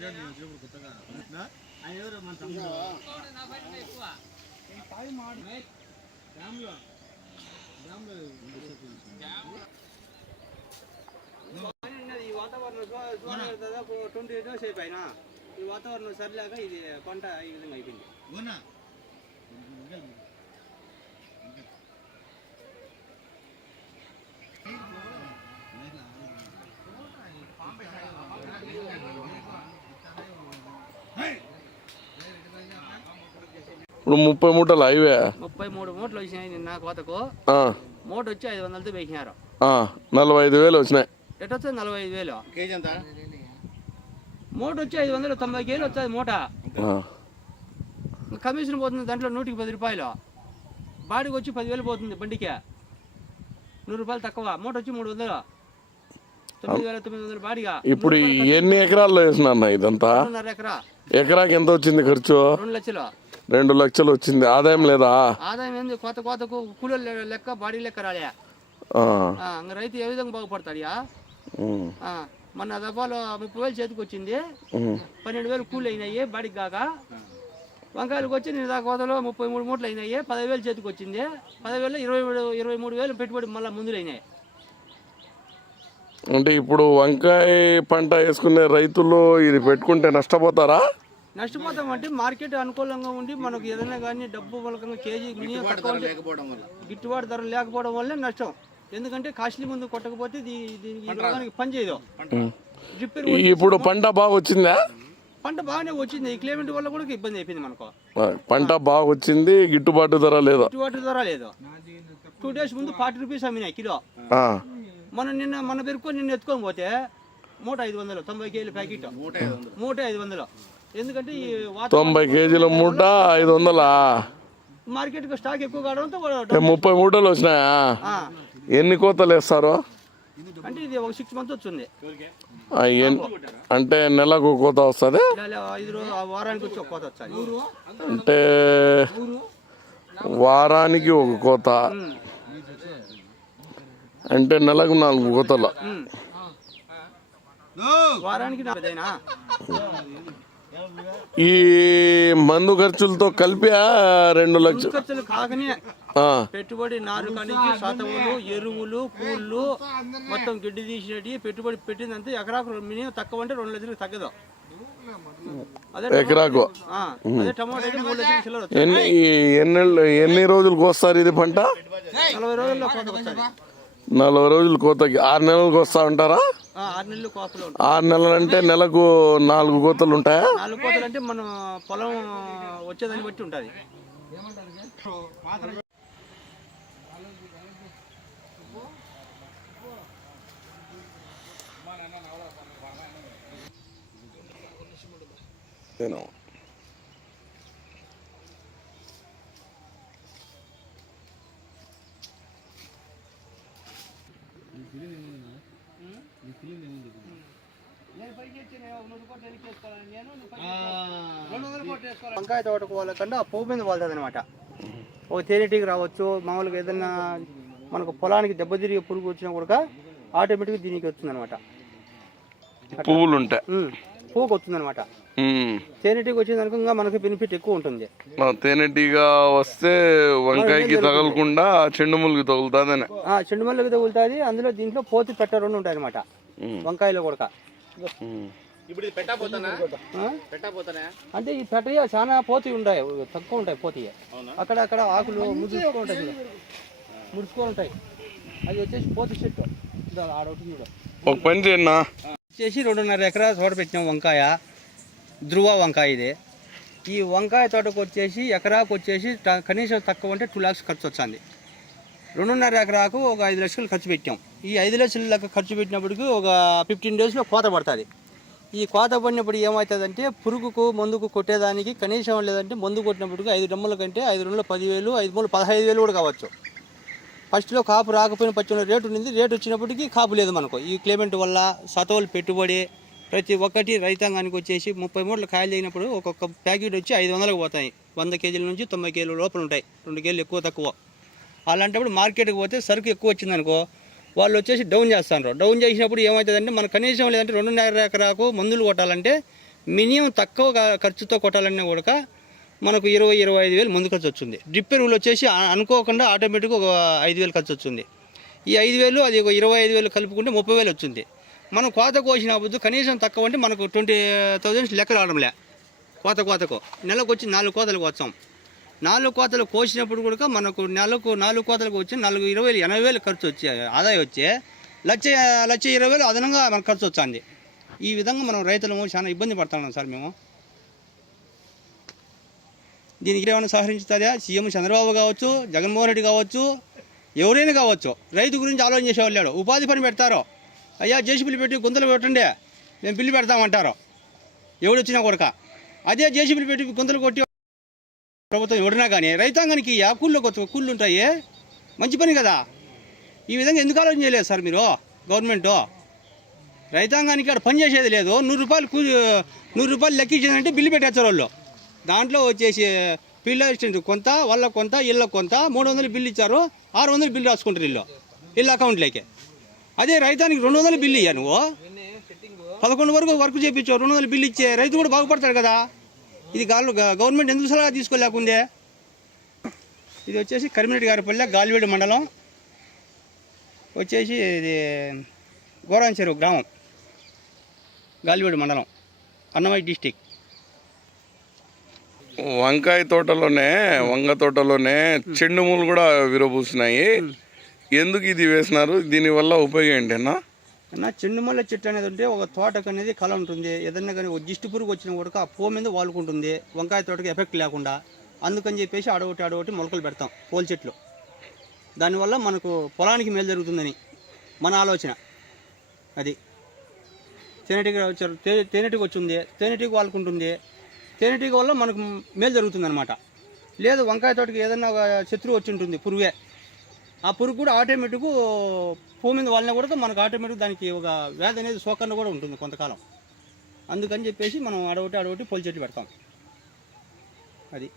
ఈ వాతావరణం దాదాపు 20 డేస్ అయిపోయినా ఈ వాతావరణం సరిలేక ఇది పంట ఈ విధంగా అయిపోయింది. ఇప్పుడు 30 మూటలు అయివే 33 మూటలు వచ్చినాయి నిన్న కోతకు. మూట వచ్చి 500తో వేసినారు. 45,000 వచ్చినాయి. ఎట్ వచ్చేది 45,000 కేజీ. అంతా మూట వచ్చి 590 కేజీలు వచ్చేది మూట. కమిషన్ పోతుంది దాంట్లో 100కి 10 రూపాయలు. బాడికి వచ్చి 10,000 పోతుంది బండికి. 100 రూపాయలు తక్కువ. మూట వచ్చి 300. 9,900 బాడిగా. ఇప్పుడు ఎన్ని ఎకరాల్లో వేసినా ఇదంతా? 2.5 ఎకరా. ఎకరాకి ఎంత వచ్చింది ఖర్చు? 2 లక్షలు. 2 లక్షలు వచ్చింది. ఆదాయం లేదా? ఆదాయం ఏంది? కోతకు కూలీల లెక్క బాడీ లెక్క రాలే. రైతు ఏ విధంగా బాగుపడతాడు? మొన్న దఫాలో 30,000 చేతికి వచ్చింది. 12,000 కూలి అయినాయి బాడీకి కాక. వంకాయలకు వచ్చి నేను కోతలో 33 మూటలు అయినాయి. 10,000 చేతికి వచ్చింది. 10,000 23,000 పెట్టుబడి మళ్ళీ ముందులు అయినాయి. అంటే ఇప్పుడు వంకాయ పంట వేసుకునే రైతులు ఇది పెట్టుకుంటే నష్టపోతారా? నష్టపోతామంటే మార్కెట్ అనుకూలంగా ఉండి మనకు ఏదైనా కానీ డబ్బు మూలకంగా కేజీ గిట్టుబాటు ధర లేకపోవడం వల్లే నష్టం. ఎందుకంటే కాస్ట్లీ ముందు కొట్టకపోతే దీనికి పని చేయదు. ఇప్పుడు పంట బాగా వచ్చిందా? పంట బాగానే వచ్చింది. ఈ క్లైమేట్ వల్ల కూడా ఇబ్బంది అయిపోయింది మనకు. పంట బాగా వచ్చింది, గిట్టుబాటు ధర లేదు. 2 డేస్ ముందు 40 రూపీస్ అమ్మినాయి కిలో. మన పెరుక్కొని నిన్న ఎత్తుకొని పోతే మూట 500. 90 కేజీల ప్యాకెట్ మూట 500. ఎందుకంటే ఈ 90 కేజీల మూట 500. మార్కెట్ స్టాక్ ఎక్కువ కావడంతో 30 మూటలు వచ్చినాయా? ఎన్ని కోతలు వేస్తారు? అంటే ఇది ఒక 6 మంత్స్ వచ్చింది. అంటే నెలకు కోత వస్తుంది? వారానికి వచ్చి ఒక కోత వచ్చాది. అంటే వారానికి ఒక కోత అంటే నెలకు 4 కోతలు. వారానికి ఈ మందు ఖర్చులతో కలిపి 2 లక్షలు ఖర్చులు కాకనే పెట్టుబడి నారు కానించి శాతములు, ఎరువులు, కూళ్ళు మొత్తం గిడ్డి తీసినట్టు పెట్టుబడి పెట్టిందంటే ఎకరాకు మినిమం తక్కువ అంటే 2 లక్షలకు తగ్గదు. ఎకరాకు. అదే టమాటా అయితే 3 లక్షలు చిల్లర. ఎన్ని రోజులకు వస్తారు ఇది పంట? 40 రోజుల్లో కోత వస్తుంది. 40 రోజులు కోతకి. 6 నెలలకు వస్తా ఉంటారా? 6 నెలలు కోతలు. 6 నెలలు అంటే నెలకు 4 కోతలు ఉంటాయా? 4 కోతలు అంటే మనం పొలం వచ్చేదాన్ని బట్టి ఉంటుంది. వంకాయ తోటకు వాళ్ళకన్నా ఆ పువ్వు మీద వాళ్తుంది అనమాట. ఒక తేనెటీగ రావచ్చు. మామూలుగా ఏదన్నా మనకు పొలానికి దెబ్బతిరిగి పురుగు వచ్చినా కూడా ఆటోమేటిక్గా దీనికి వస్తుంది అనమాట. పువ్వులు ఉంటాయి, పువ్వుకి వస్తుంది అనమాట. తేనెటీగ వచ్చింది అనుకోగా మనకి బెనిఫిట్ ఎక్కువ ఉంటుంది. తేనెటీగ వస్తే వంకాయకి తగలకుండా చెండుములకి తగులుతుంది. చెండుములకి తగులుతుంది. అందులో దీంట్లో పోతి పెట్ట 2 ఉంటాయి అనమాట వంకాయలో కూడా. అంటే ఈ పెట్ట చాలా పోతి ఉంటాయి, తక్కువ ఉంటాయి పోతి. అక్కడ ఆకులు ముడుచుకొని ఉంటాయి. అది వచ్చేసి పోతి చెట్టు. ఒక పని చేయన్నా వచ్చేసి 2.5 ఎకరా తోట పెట్టినాం వంకాయ. ధ్రువ వంకాయ ఇది. ఈ వంకాయ తోటకు వచ్చేసి ఎకరాకు వచ్చేసి కనీసం తక్కువ అంటే 2 lakhs ఖర్చు వచ్చింది. 2.5 ఎకరాకు ఒక 5 లక్షలు ఖర్చు పెట్టాం. ఈ 5 లక్షల లెక్క ఖర్చు పెట్టినప్పటికీ ఒక 15 డేస్లో కోత పడుతుంది. ఈ కోత పడినప్పుడు ఏమవుతుందంటే పురుగుకు మందుకు కొట్టేదానికి కనీసం లేదంటే మందు కొట్టినప్పటికీ 5 డ్రమ్ముల కంటే 5 డ్రమ్ములు 10,000, 5 మూలు 15,000 కూడా కావచ్చు. ఫస్ట్లో కాపు రాకపోయిన పచ్చిన రేటు ఉంది. రేటు వచ్చినప్పటికీ కాపు లేదు మనకు. ఈ క్లైమేట్ వల్ల సతవులు పెట్టుబడి ప్రతి ఒక్కటి రైతాంగానికి వచ్చేసి 30 మూటలు కాయలు అయినప్పుడు ఒక్కొక్క ప్యాకెట్ వచ్చి 500కు పోతాయి. 100 కేజీల నుంచి 90 కేజీల లోపల ఉంటాయి. 2 కేజీలు ఎక్కువ తక్కువ. అలాంటప్పుడు మార్కెట్కి పోతే సరుకు ఎక్కువ వచ్చిందనుకో వాళ్ళు వచ్చేసి డౌన్ చేస్తారు. డౌన్ చేసినప్పుడు ఏమవుతుందంటే మనకు కనీసం లేదంటే 2.5 ఎకరాకు మందులు కొట్టాలంటే మినిమం తక్కువ ఖర్చుతో కొట్టాలన్నా కూడా మనకు 20-25 వేలు ముందు ఖర్చు వచ్చింది. డ్రిప్ ఎరువులు వచ్చేసి అనుకోకుండా ఆటోమేటిక్గా ఒక 5 వేలు ఖర్చు వచ్చింది. ఈ 5 వేలు అది ఒక 25 వేలు కలుపుకుంటే 30 వేలు వచ్చింది. మనం కోత కోసినప్పుడు కనీసం తక్కువ అంటే మనకు 20,000 లెక్క రావడంలే. కోతకు నెలకు వచ్చి 4 కోతలు కోస్తాం. 4 కోతలు కోసినప్పుడు కూడా మనకు నెలకు 4 కోతలకు వచ్చి 20,000 80 వేలు ఖర్చు వచ్చి ఆదాయం వచ్చే 1,20,000 అదనంగా మనకు ఖర్చు వచ్చింది. ఈ విధంగా మనం రైతులము చాలా ఇబ్బంది పడుతున్నాం సార్ మేము. దీనికి ఏమైనా సహకరించుతుందా సీఎం చంద్రబాబు కావచ్చు, జగన్మోహన్ రెడ్డి కావచ్చు, ఎవరైనా కావచ్చు. రైతు గురించి ఆలోచన చేసేవాళ్ళు లేడు. ఉపాధి పని పెడతారో, అయ్యా జేసీబీలు పెట్టి గుంతలు పెట్టండి మేము బిల్లు పెడతామంటారు ఎవడు వచ్చినా కొడక. అదే జేసీబీలు పెట్టి గుంతలు కొట్టి ప్రభుత్వం ఎవడినా కానీ రైతాంగానికి కూళ్ళు ఉంటాయి, మంచి పని కదా. ఈ విధంగా ఎందుకు ఆలోచన చేయలేదు సార్ మీరు? గవర్నమెంటు రైతాంగానికి అక్కడ పని చేసేది లేదు. 100 రూపాయలు లెక్కించిందంటే బిల్లు పెట్టేస్తారు వాళ్ళు. దాంట్లో వచ్చేసి ఫీల్డ్ అసిస్టెంట్ కొంత, వాళ్ళకు కొంత, ఇళ్ళకు కొంత 300 బిల్లు ఇచ్చారు, 600 బిల్లు రాసుకుంటారు ఇల్లు అకౌంట్లోకి. అదే రైతానికి 200 బిల్లు ఇయ్యా నువ్వు 11 వరకు వర్క్ చేయించావు, 200 బిల్లు ఇచ్చే రైతు కూడా బాగుపడతాడు కదా. ఇది గవర్నమెంట్ ఎందుకు సలహా తీసుకోలేకుందే? ఇది వచ్చేసి కరిమిరెడ్డిగారిపల్లె గాలివీడు మండలం వచ్చేసి ఇది గోరాన్ చెరువు గ్రామం, గాలివీడు మండలం, అన్నమయ్య డిస్టిక్. వంగ తోటలోనే చెండు మూలు కూడా విరబూసినాయి. ఎందుకు ఇది వేసినారు? దీనివల్ల ఉపయోగం ఏంటన్నా? చెండు మల్లె చెట్టు అనేది ఉంటే ఒక తోటకు అనేది కళ ఉంటుంది. ఏదన్నా కానీ ఒక దిష్టి పురుగు వచ్చిన కూడా ఆ పూ మీద వాలుకుంటుంది, వంకాయ తోటకి ఎఫెక్ట్ లేకుండా. అందుకని చెప్పేసి అడొకటి మొలకలు పెడతాం పూల చెట్లు. దానివల్ల మనకు పొలానికి మేలు జరుగుతుందని మన ఆలోచన. అది తేనెటీగ వచ్చింది, తేనెటీగ వాలుకుంటుంది, తేనెటీగ వల్ల మనకు మేలు జరుగుతుంది అనమాట. లేదు వంకాయ తోటకి ఏదన్నా ఒక శత్రువు వచ్చి ఉంటుంది, పురుగే. ఆ పురుగు కూడా ఆటోమేటిక్ భూమి మీద వాళ్ళని కూడా మనకు ఆటోమేటిక్ దానికి ఒక వ్యాధి అనేది సోకన్న కూడా ఉంటుంది కొంతకాలం. అందుకని చెప్పేసి మనం అడొకటి పూల చెట్లు పెడతాం. అది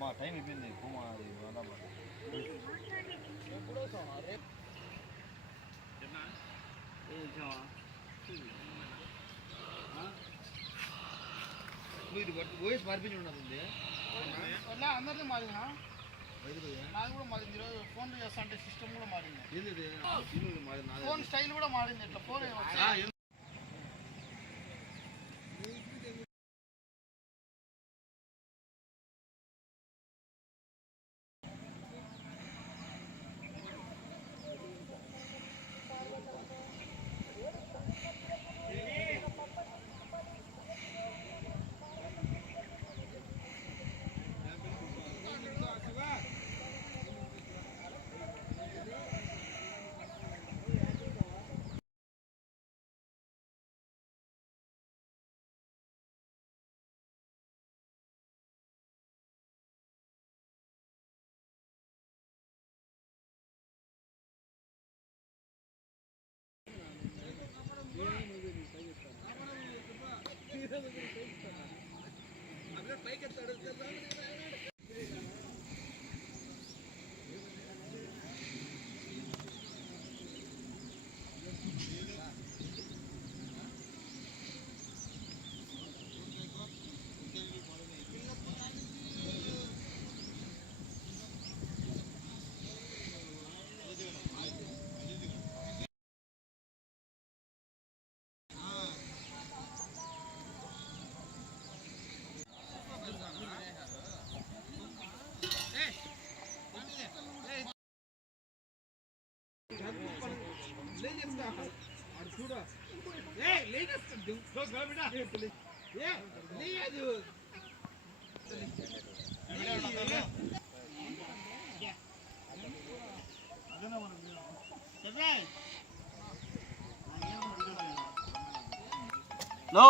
మా టైం అయిపోయింది. వాయిస్ మార్పించి ఉన్నది అందరినీ మారినా నాది కూడా మారింది. ఈరోజు ఫోన్ చేస్తా అంటే సిస్టమ్ కూడా మారింది, ఫోన్ స్టైల్ కూడా మారింది. ఇట్లా ఫోన్ లో